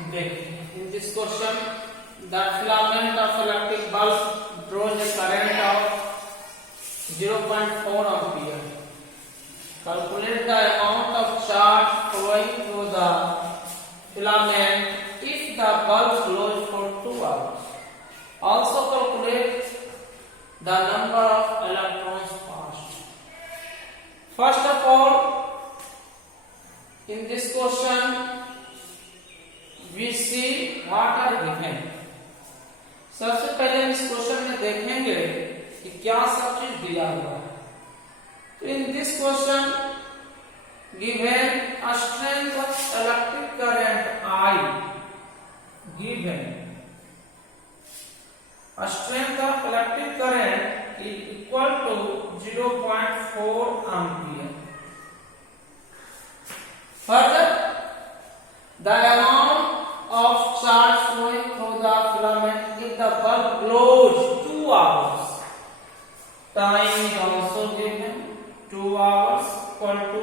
In this question, the filament of electric bulb draws a current of 0.4 ampere. Calculate the amount of charge flowing through the filament if the bulb glows for 2 hours. Also calculate the number of electrons passed. First of all, in this question, we see what are given. सबसे पहले इस question में देखेंगे कि क्या सब चीज दिया हुआ है. तो in this question given a strength of electric current I, given a strength of electric current is equal to 0.4 ampere. Further, the amount of charge flowing through the filament if the bulb glows 2 hours. Time is also given, 2 hours equal to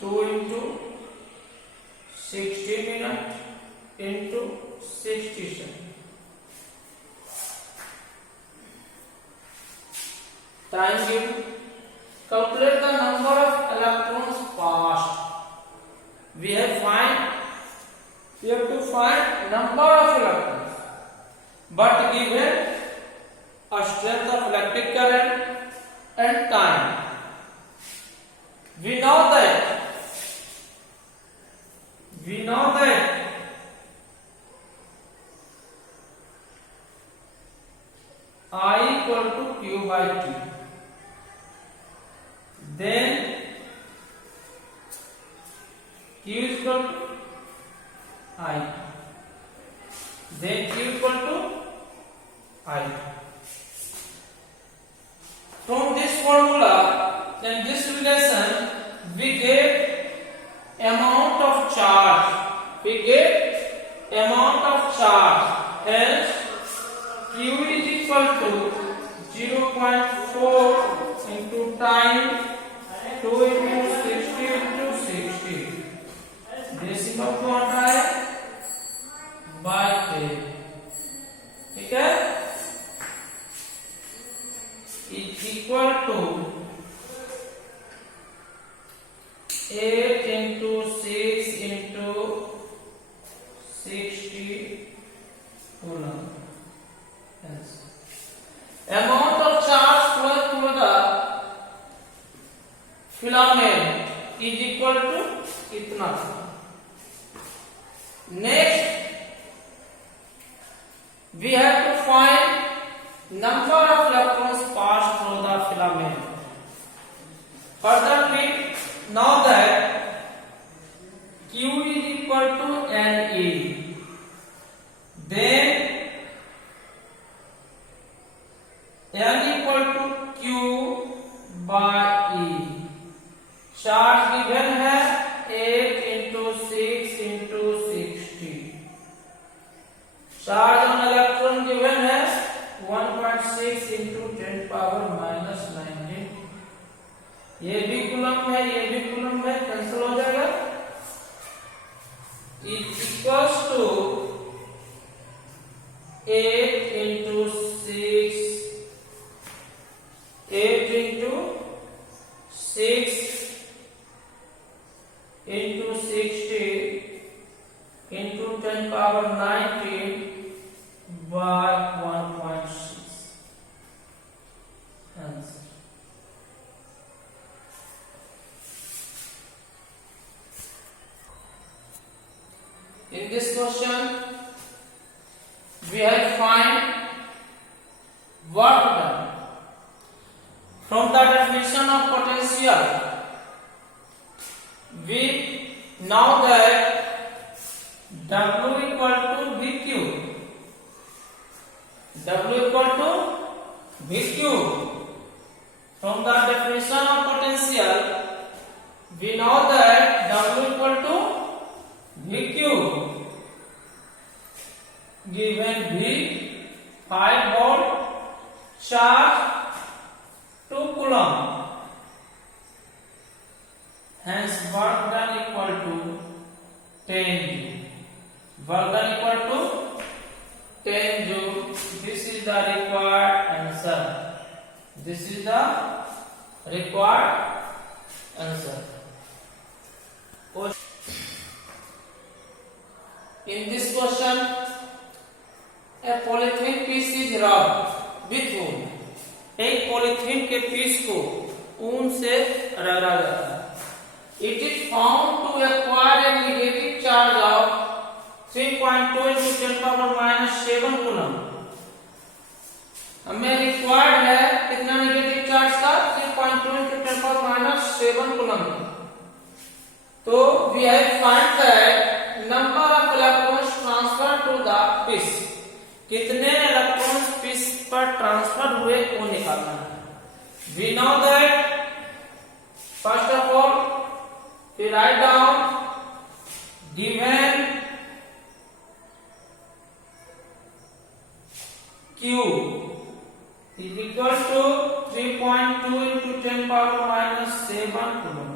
2 into 60 minutes into 60 seconds. Time given. Calculate the number of electrons passed. We have to find number of electrons, but given a strength of electric current and time. We know that I equal to Q by T. Then Q is equal to I. Then Q equal to I. From this formula, then this relation, we get amount of charge. Hence, Q is equal to 0.4 into time 2 into 60 into 60. Decimal को हटाए bye 10. ठीक है, is equal to 8 into 6 into 60 coulomb. Amount of charge flowing through the filament is equal to इतना. Next, we have to find number of electrons passed through the filament. Further, we know that Q is equal to NE. Then N equal to Q by E. Charge given है 8 into 6 into 60. Charge on electron given है 1.6 into 10 power minus 19. ये भी coulomb है, ये भी coulomb है, cancel हो जाएगा. It equals to 8 into 6, 8 into 6 into 60 into 10 power 19 by 1.6. Answer. In this question, we have find work done. From the definition of potential, we know that W equal to VQ. W equal to VQ. From the definition of potential, we know that W equal to VQ. Given V 5 volt, charge 2 coulomb. Hence work done equal to 10 joule. Work done equal to 10 joule. This is the required answer. This is the required answer. In this question, a polythene piece is rubbed with wool. एक polythene के piece को ऊन से रगड़ा जाता है. It is found to acquire a negative charge of 3.2 into 10 power minus 7 coulomb. हमें required है कितना नेगेटिव चार्ज का 3.2 into 10 power minus 7 कूलम. तो we have find that number of electrons transferred to the piece. कितने electrons piece पर transfer हुए वो निकालना है. We know that first of all we write down given Q is equal to 3.2 into 10 power minus 7 coulomb.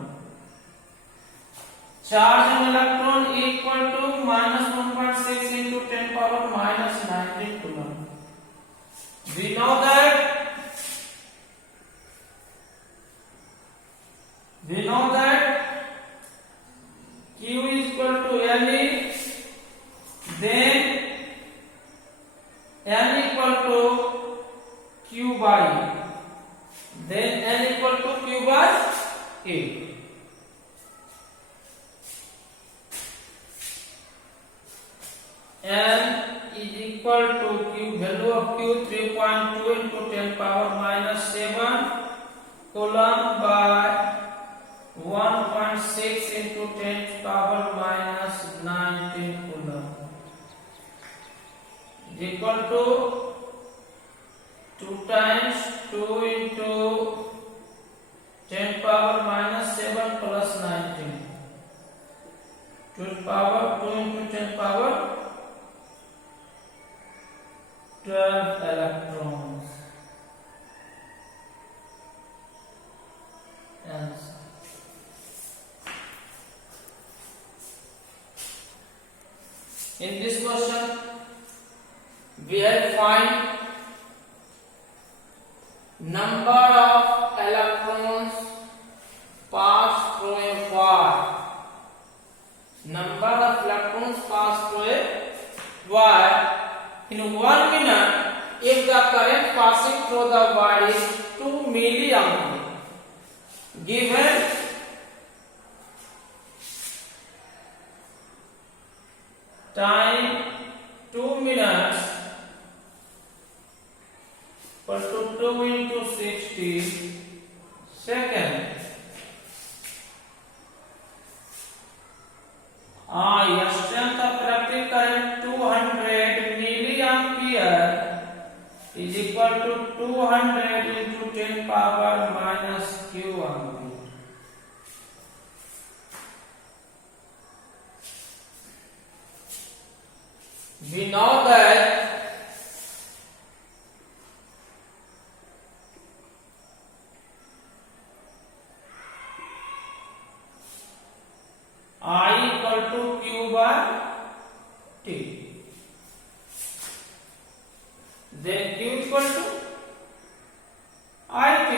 Charge on electron equal to minus 1.6 into 10 power minus 19 coulomb. We know that Q is equal to Ne, then N equal to Q by, then N equal to Q by A. N is equal to Q, value of Q 3.2 into 10 power minus 7 coulomb by 1.6 into 10 power minus 19 coulomb is equal to 2 times 2 into 10 power minus 7 plus 19. 2 into 10 power 12 electrons. Answer. In this question, we have find number of electrons passed through a wire. Number of electrons passed through a wire. In 1 minute, if the current passing through the wire is 2 milliampere, given time 2 minutes equal to 2 into 60 seconds. Strength of electric current 200 milliampere is equal to 200 into 10 power minus Q ampere. We know that I equal to Q by T. Then Q equal to IT.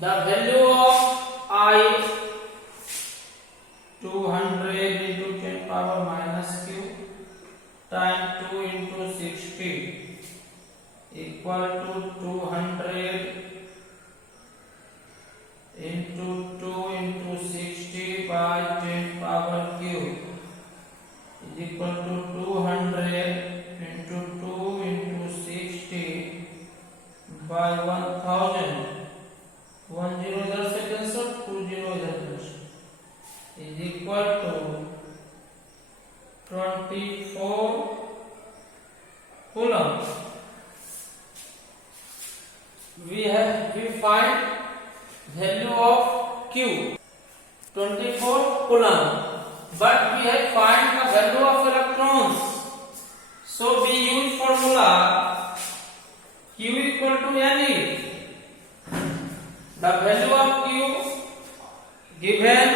The value of I 200 into 10 power minus Q times 2 into 60 equal to 200 into 2 into 60 by 10 power cube is equal to 200 into 2 into 60 by 1000. 1 0 इधर से cancel, 2 0 इधर से is equal to 24 coulomb. We find value of Q 24 coulomb, but we have find the value of electrons. So we use formula Q equal to Ne. The value of Q given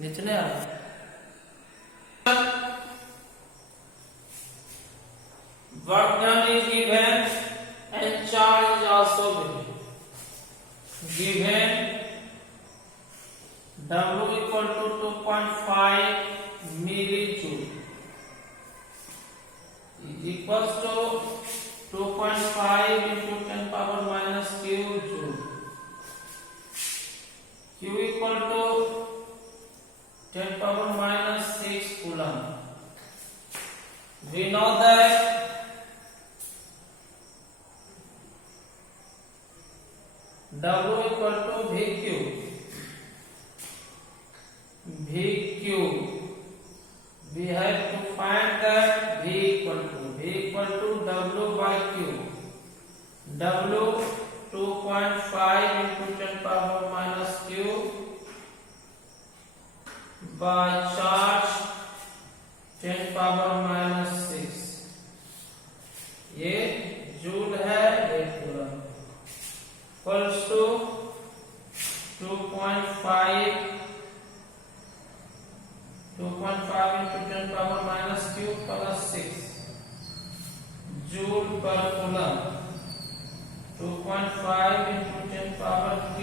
निचले आ work done is given and charge is also given. Given W equal to 2.5 millijoule is equals to 2.5 into 10 power minus q joule. Q equal to 10 power minus 6 coulomb. We know that W equal to VQ. VQ. We have to find that V equal to W by Q. W 2.5 into 10 power minus Q by charge 10 power minus 6. ये joule है, ये coulomb equals to 2.5 into 10 power minus q plus 6 joule per coulomb. 2.5 into 10 power q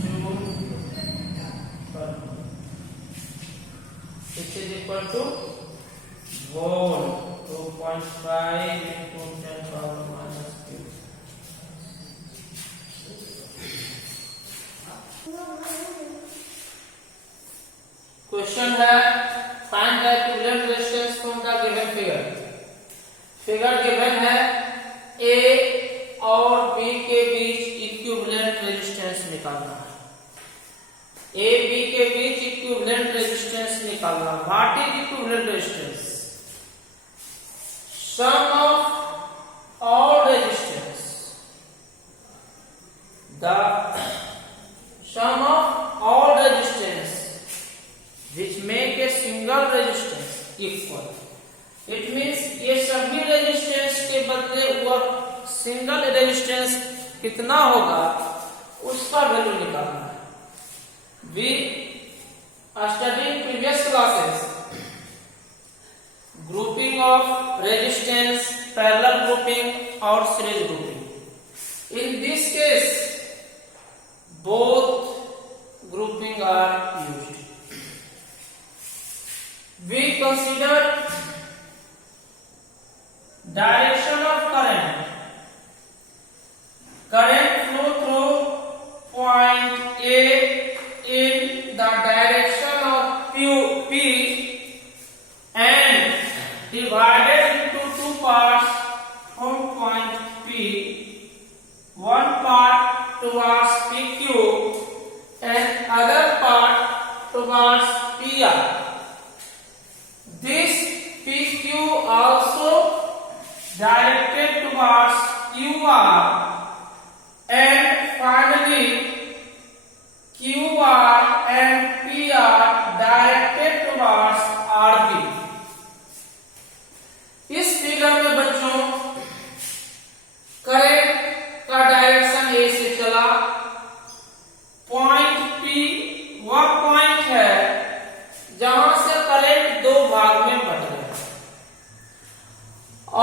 joule per coulomb. This is equal to volt. 2.5 into 10 power minus q. Question है find the equivalent resistance from the given figure. Figure given है A और B के बीच equivalent resistance निकालना है. A B के बीच equivalent resistance निकालना. What is equivalent resistance? Sum of all resistance. The sum of all resistance which make a single resistance equal. It means ये सभी resistance के बदले वह सिंगल रेजिस्टेंस कितना होगा उसका वैल्यू निकालना है. We studied in previous classes grouping of resistance, parallel grouping or series grouping. In this case both grouping are used. We consider direction of current. Current flow through point A in the direction of P and divided into two parts from point P. One part towards PQ and other part towards PR. This PQ also directed towards QR and finally QR and PR directed towards RB. इस figure में बच्चों current का direction ए से चला. Point P वह point है जहां से करंट दो भाग में बट गया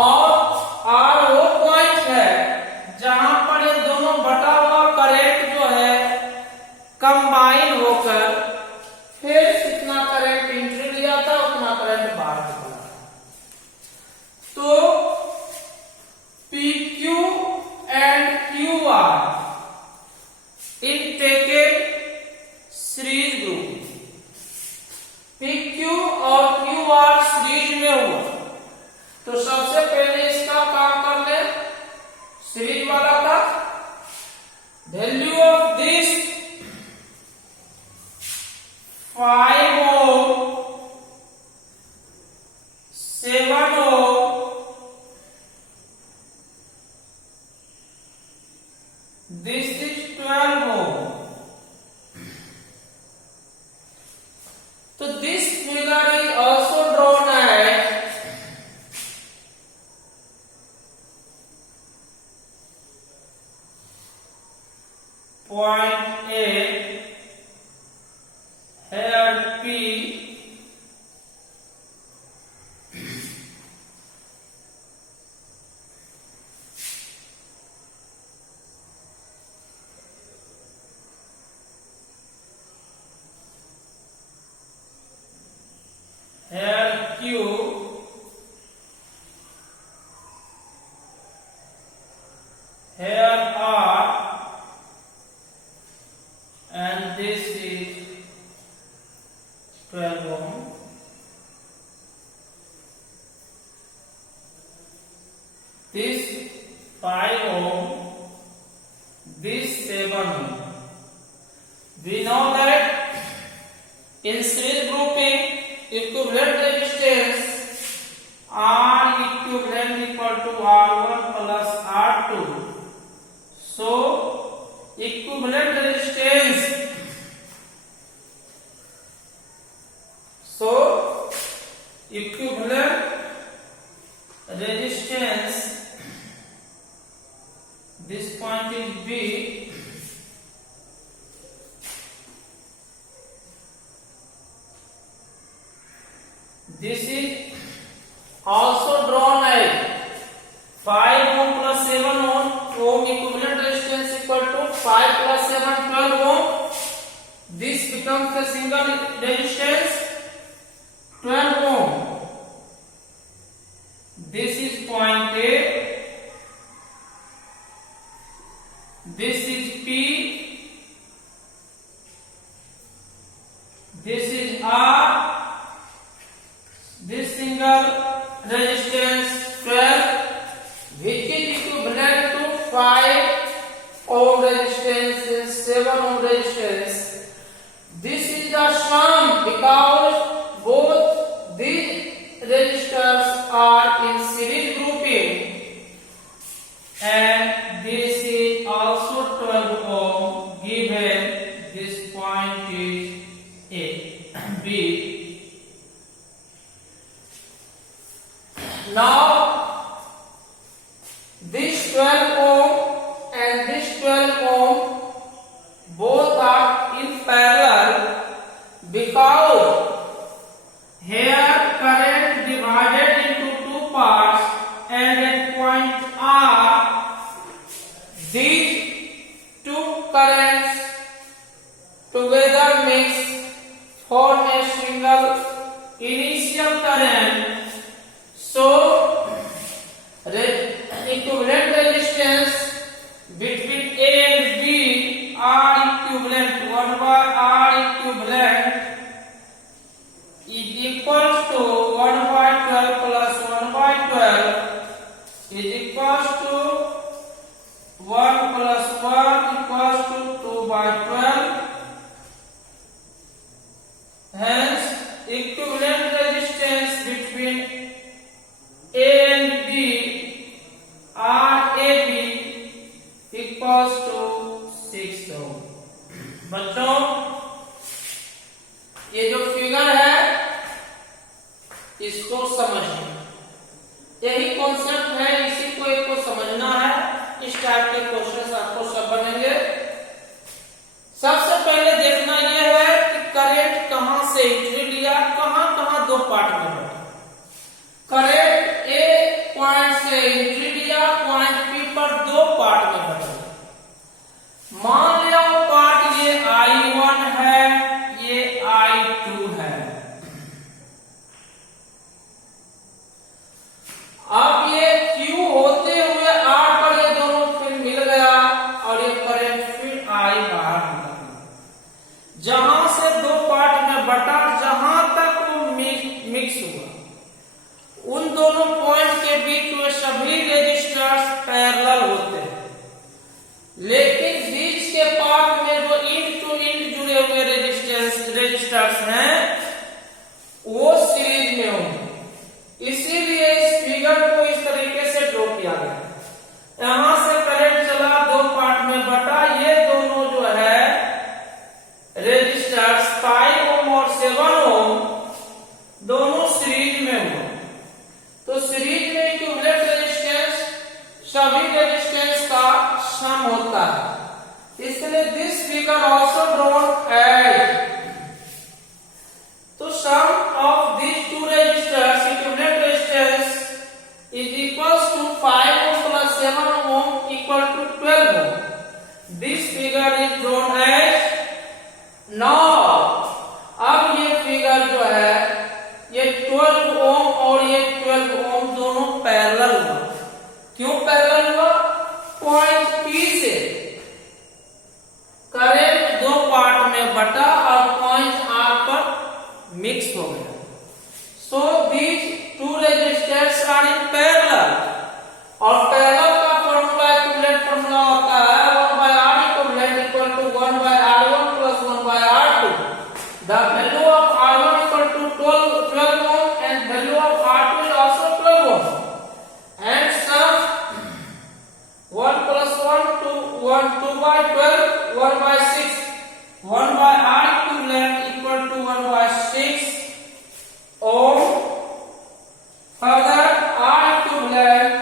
और आर वो पॉइंट है जहां पर ये दोनों बटा हुआ करंट जो है कंबाइन होकर फिर कितना करंट एंट्री लिया था उतना करंट बाहर निकला. तो PQ and QR in taken series group. PQ और QR सीरीज में हुआ तो सबसे पहले इसका काम कर ले. सीरीज वाला का value of this 5 ohm 7 ohm this is 12 ohm. So this figure is also drawn as point A, here P, here Q, here R, and this is 12 ohm. This 5 ohm, this 7 ohm. We know that in series grouping, equivalent resistance R equivalent equal to R1 plus R2. So equivalent resistance, this point is B, this is also drawn as 5 ohm plus 7 ohm equivalent resistance equal to 5 plus 7 12 ohm. This becomes the single resistance 12 ohm. This is point A, this is P, this is R, this single resistance 12, which is equivalent to 5 ohm resistance and 7 ohm resistance. This is the sum because both these resistors are in series grouping, and this is also 12 ohm given this point is A, B. Now this 12 ohm and this 12 ohm both are in parallel because here current divided into two parts, and at point R these two currents together makes form a single initial current. So equivalent resistance between A and B are equivalent. 1 by R equivalent is equals to 1 by 12 plus 1 by 12 is equals to 1 plus 1 equals to 2 by 12. Hence equivalent resistance between A and B RAB equals to 6 ohm. बच्चों ये जो figure है इसको समझिए, यही concept है, इसी को एक को समझना है। इस टाइप के क्वेश्चन आपको सब बनेंगे। सबसे पहले देखना यह है कि करंट कहां से एंट्री लिया, कहां कहां दो पार्ट में बटा। करंट ए पॉइंट से एंट्री लिया, पॉइंट पी पर दो पार्ट में बटा। मान लिया पार्ट ये I1 है, ये I2 है। अब ये Q होते हुए R पर ये दोनों फिर मिल गया और ये करंट फिर I बाहर निकला। जहां से दो पार्ट में बटा, जहां तक वो मिक्स हुआ, उन दोनों पॉइंट के बीच में सभी रेजिस्टर्स पैरेलल होते हैं, लेकिन बीच के पार्ट में जो इंड टू इंड जुड़े हुए रेजिस्टर्स हैं वो सीरीज में होंगे। इसीलिए इस फिगर को इस तरीके से ड्रॉ किया गया। यहां से करंट चला, दो पार्ट में बटा, ये दोनों जो है रेजिस्टर्स 5 ओम और 7 ओम दोनों सीरीज में हुए। तो सीरीज में इक्विवेलेंट रेजिस्टेंस सभी रेजिस्टेंस का सम होता है। इसलिए this figure also drawn as, तो sum of these two resistors, equivalent resistors, is equals to 5 ohm plus 7 ohm equal to 12 ohm. This figure is drawn as, now अब ये figure जो है ये 12 ओम और ये 12 ओम दोनों पैरेलल हुआ। क्यों पैरेलल हुआ? पॉइंट P से करंट दो पार्ट में बटा और पॉइंट R पर मिक्स हो गया। सो these two resistors are in parallel, और पैरेलल का फॉर्मूला इक्विवेलेंट फॉर्मूला होता है 1 by R equivalent equal to 1 by R1 plus 1 by R2. The value of R1 equal to 12 ohm and value of R2 is also 12 ohm. And sum 1 plus 1 to 1 2 by 12 1 by 6. 1 by R equivalent equal to 1 by 6 ohm. Further R equivalent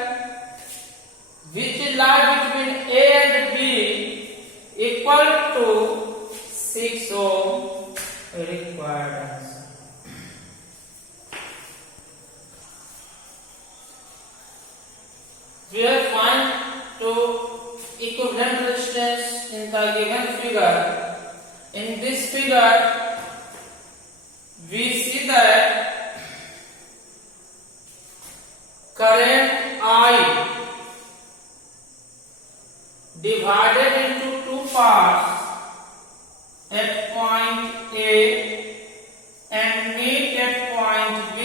which lies between A and B equal to 6 ohm required answer. We have find two equivalent resistance in the given figure. In this figure, we see that current I divided into two parts at point A and meet at point B.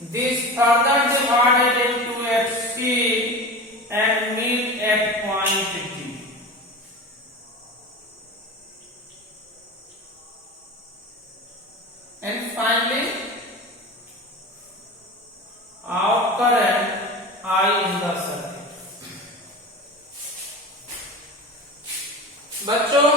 This further divided into at C and meet at point D. And finally, out current I in the circuit. बच्चों